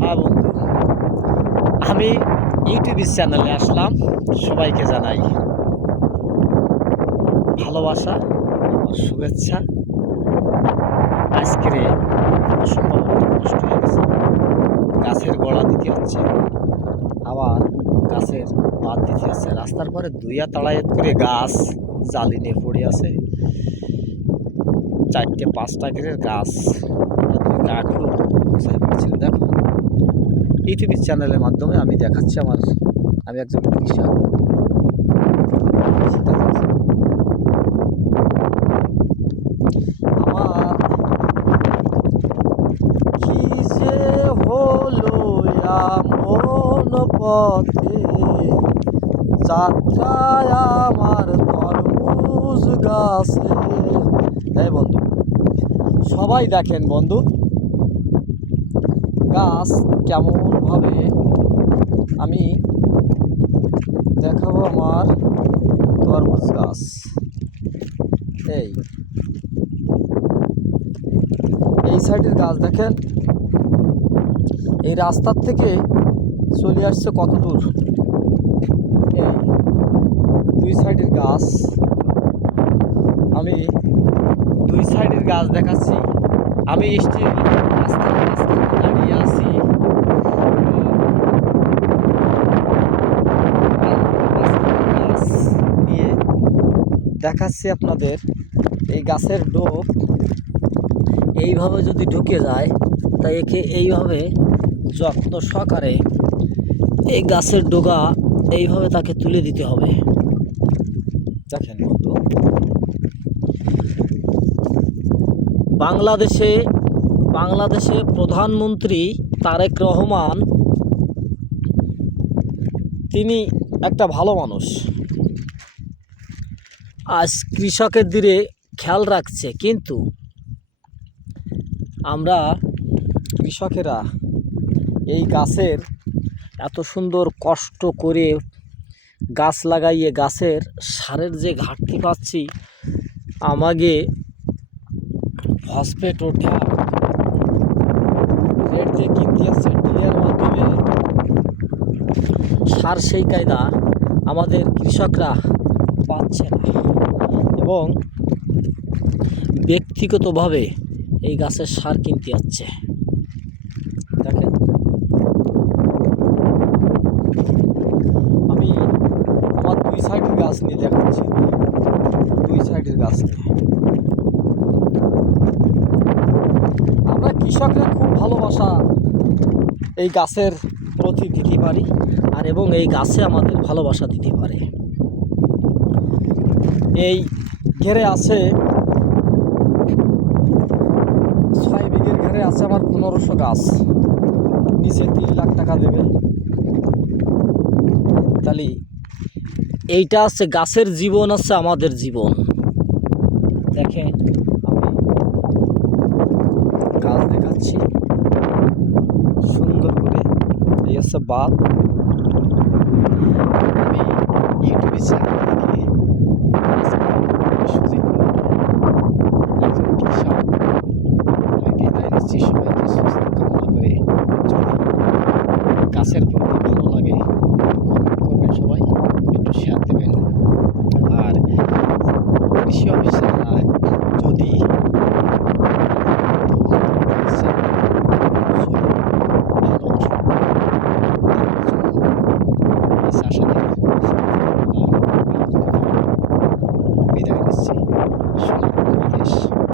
হ্যাঁ বন্ধু, আমি ইউটিউব চ্যানেলে আসলাম। সবাইকে জানাই ভালোবাসা ও শুভেচ্ছা। আজকের অসম্ভব কষ্ট হয়ে গেছে, গাছের গোড়া দিতে হচ্ছে, আবার গাছের বাদ দিতে হচ্ছে। রাস্তার পরে দুইয়া তাড়াইয়াত করে গাছ জালি নিয়ে পড়ে আছে। 4-5টা করে গাছ, দুই কাকড়ও বুঝাই পারছিল। দেখো, ইউটিউব চ্যানেলের মাধ্যমে আমি দেখাচ্ছি আমি একজন কৃষক। আমার কি যে হলো এমন পথে, যাত্রায় আমার তরমুজ গাছে। এই বন্ধু, সবাই দেখেন বন্ধু, গাছ কেমন ভাবে আমি দেখাবো। আমার তরমুজ গাছ এই সাইডের গাছ দেখেন, এই রাস্তার থেকে চলে আসছে কত দূর। এই দুই সাইডের গাছ, আমি দুই সাইডের গাছ দেখাচ্ছি। আমি স্টিল রাস্তায় দাঁড়িয়ে আছি। গাছ নিয়ে দেখাচ্ছি আপনাদের। এই গাছের ডোক এইভাবে যদি ঢুকে যায়, তাই একে এইভাবে যত্ন সহকারে এই গাছের ডগা এইভাবে তাকে তুলে দিতে হবে। দেখেন বন্ধু, বাংলাদেশে প্রধানমন্ত্রী তারেক রহমান, তিনি একটা ভালো মানুষ। আজ কৃষকের দিকে খেয়াল রাখছে, কিন্তু আমরা কৃষকেরা এই গাছের এত সুন্দর কষ্ট করে গাছ লাগাইয়ে গাছের সারের যে ঘাটতি পাচ্ছি, আমাকে ফসফেট ও ঢ্যাপ রেট দিয়ে কিনতে আসছে ডিলারের মাধ্যমে সার, সেই কায়দা আমাদের কৃষকরা পাচ্ছে না। এবং ব্যক্তিগতভাবে এই গাছের সার কিনতে যাচ্ছে। দেখেন, আমি আমার দুই সাইডের গাছ নিয়ে দেখাচ্ছি। দুই সাইডের গাছ নিয়ে আমরা কৃষকরা খুব ভালোবাসা এই গাছের প্রতি দিতে পারি, আর এবং এই গাছে আমাদের ভালোবাসা দিতে পারে। এই ঘেরে আছে 6 বিঘের ঘেরে আছে আমার 1500 গাছ, নিচে 3 লাখ টাকা দেবে। তাহলে এইটা আছে গাছের জীবন, আছে আমাদের জীবন। দেখেন, আমি গাছ দেখাচ্ছি সুন্দর করে। এই হচ্ছে বাদ। আমি ইউটিউবে